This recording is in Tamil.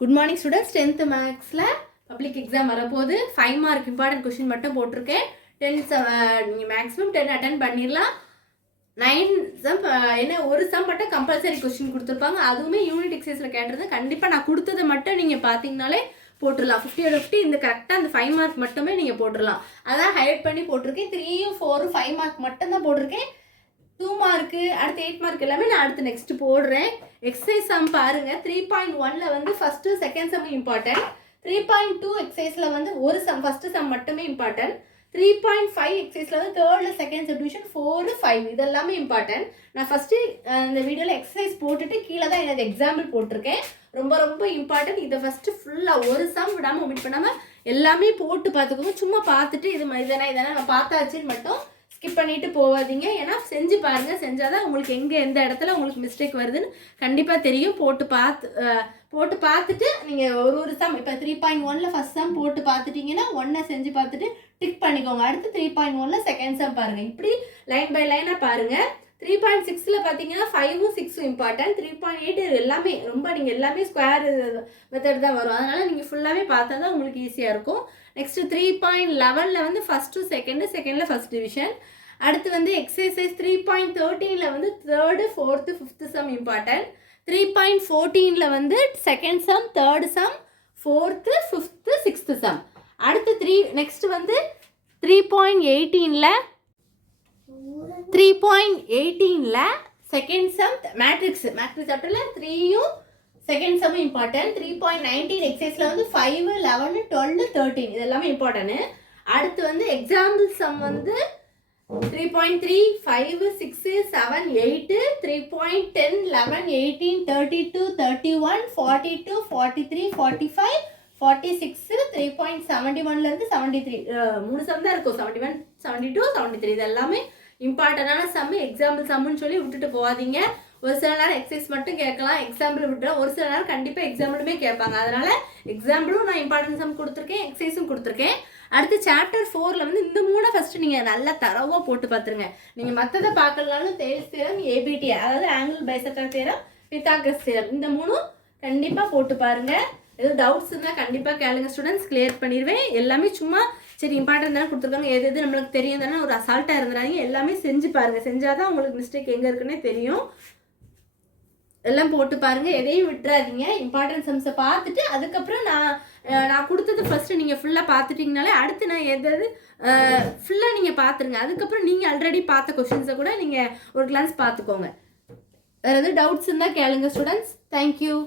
Good morning students. 10th மேக்ஸில் பப்ளிக் எக்ஸாம் வரப்போது 5 மார்க் இம்பார்ட்டன்ட் கொஸ்டின் மட்டும் போட்டிருக்கேன். 10 நீங்கள் மேக்ஸிமம் 10 அட்டன் பண்ணிடலாம். 9 சம் என்ன ஒரு சம் மட்டும் கம்பல்சரி கொஸ்டின் கொடுத்துருப்பாங்க. அதுவுமே யூனிட் எக்ஸசைஸில் கேட்டது. கண்டிப்பாக நான் கொடுத்ததை மட்டும் நீங்கள் பார்த்தீங்கனாலே போட்டுடலாம். 50/50 இந்த கரெக்டாக அந்த 5 மார்க் மட்டுமே நீங்கள் போட்டுடலாம். அதான் ஹைலைட் பண்ணி போட்டிருக்கேன். 3, 4, 5 மார்க் மட்டும் தான் போட்டிருக்கேன். 2 மார்க்கு அடுத்து 8 மார்க் எல்லாமே நான் அடுத்து நெக்ஸ்ட் போடுறேன். எக்ஸசைஸ் சம் பாருங்க. 3.1ல வந்து ஃபர்ஸ்ட் செகண்ட் சம் இம்பார்ட்டன்ட். 3.2 எக்ஸசைஸ்ல வந்து ஒரு சம் ஃபர்ஸ்ட் சம் மட்டுமே இம்பார்ட்டன்ட். 3.5 எக்ஸசைஸ்ல வந்து தேர்ட்ல செகண்ட் சப்டிவிஷன் 4, 5 இதெல்லாமே இம்பார்ட்டன்ட். நான் ஃபர்ஸ்ட் இந்த வீடியோல எக்ஸசைஸ் போட்டுட்டு கீழே தான் எனக்கு எக்ஸாம்பிள் போட்டிருக்கேன். ரொம்ப ரொம்ப இம்பார்ட்டன்ட். இதை ஃபர்ஸ்ட் ஃபுல்லா ஒரு சம் விடாம ஒமிட் பண்ணாம எல்லாமே போட்டு பார்த்துக்கோங்க. சும்மா பார்த்துட்டு இதனா நான் பார்த்தாச்சுன்னு மட்டும் ஸ்கிப் பண்ணிட்டு போகாதீங்க. ஏன்னா செஞ்சு பாருங்க. செஞ்சாதான் உங்களுக்கு எந்த இடத்துல உங்களுக்கு மிஸ்டேக் வருதுன்னு கண்டிப்பா தெரியும். போட்டு பார்த்துட்டு நீங்க ஒரு சம் இப்போ 3.1ல ஃபர்ஸ்ட் சம் போட்டு பார்த்துட்டீங்கன்னா 1 செஞ்சு பார்த்துட்டு டிக் பண்ணிக்கோங்க. அடுத்து 3.1ல செகண்ட் சம் பாருங்க. இப்படி லைன் பை லைனா பாருங்க. 3.6ல பார்த்தீங்கன்னா 5, 6 இம்பார்ட்டன்ட். 3.8 எல்லாமே ரொம்ப நீங்கள் எல்லாமே ஸ்கொயர் மெத்தட் தான் வரும். அதனால நீங்கள் ஃபுல்லாகவே பார்த்தா தான் உங்களுக்கு ஈஸியாக இருக்கும். நெக்ஸ்ட் 3.11ல வந்து ஃபர்ஸ்ட்டு செகண்டில் ஃபர்ஸ்ட் டிவிஷன். அடுத்து வந்து எக்ஸசைஸ் 3.13ல வந்து third, fourth, fifth sum important. 3.14ல வந்து second sum, third sum, fourth, fifth, sixth sum. அடுத்து நெக்ஸ்ட் வந்து 3.18ல செகண்ட் சம் மேட்ரிக்ஸ் சாப்டர்ல 3யும் செகண்ட் சம் இம்பார்ட்டன்ட். 3.19 எக்ஸசைஸ்ல வந்து 5, 11, 12, 13 இது எல்லாமே இம்பார்ட்டன்ட். அடுத்து வந்து எக்ஸாம்பிள் சம் வந்து 3.3, 5, 6, 7, 8, 3.10, 11, 18, 32, 31, 42, 43, 45, 46, 3.71ல இருந்து 73 மூணு சம் தான் இருக்கும். 71, 72, 73 இது எல்லாமே இம்பார்ட்டன்டான சம். எக்ஸாம்பிள் சம்னு சொல்லி விட்டுட்டு போகாதீங்க. ஒரு சில நேரம் எக்ஸசைஸ் மட்டும் கேட்கலாம், எக்ஸாம்பிள் விட்டுறோம். ஒரு சில நேரம் கண்டிப்பாக எக்ஸாம்பிளுமே கேட்பாங்க. அதனால எக்ஸாம்பிளும் நான் இம்பார்ட்டன்ட் சம் கொடுத்துருக்கேன், எக்ஸசைஸும் கொடுத்துருக்கேன். அடுத்து சாப்டர் 4ல வந்து இந்த 3 ஃபர்ஸ்ட் நீங்கள் நல்லா தரவாக போட்டு பார்த்துருங்க. நீங்கள் மற்றதை பார்க்கலனாலும் தேல்ஸ் தியரம், ஏபிடி அதாவது angle bisector theorem, Pythagoras theorem இந்த 3 கண்டிப்பாக போட்டு பாருங்க. எதுவும் டவுட்ஸ் இருந்தால் கண்டிப்பாக கேளுங்க ஸ்டூடெண்ட்ஸ், கிளியர் பண்ணிடுவேன். எல்லாமே சும்மா சரி இம்பார்ட்டன்ட் தானே கொடுத்துருக்காங்க, எது நம்மளுக்கு தெரியும் தானே ஒரு அசால்ட்டாக இருந்துறாங்க. எல்லாமே செஞ்சு பாருங்கள். செஞ்சாதான் உங்களுக்கு மிஸ்டேக் எங்கே இருக்குன்னே தெரியும். எல்லாம் போட்டு பாருங்கள், எதையும் விட்டுறாதீங்க. இம்பார்ட்டன்ட் சம்ஸை பார்த்துட்டு அதுக்கப்புறம் நான் கொடுத்தது ஃபர்ஸ்ட் நீங்கள் ஃபுல்லாக பார்த்துட்டிங்கனாலே அடுத்து நான் எதாவது ஃபுல்லாக நீங்கள் பார்த்துருங்க. அதுக்கப்புறம் நீங்கள் ஆல்ரெடி பார்த்த கொஷின்ஸை கூட நீங்கள் ஒரு கிளான்ஸ் பார்த்துக்கோங்க. வேறு எதுவும் டவுட்ஸ் இருந்தால் கேளுங்க ஸ்டூடெண்ட்ஸ். தேங்க்யூ.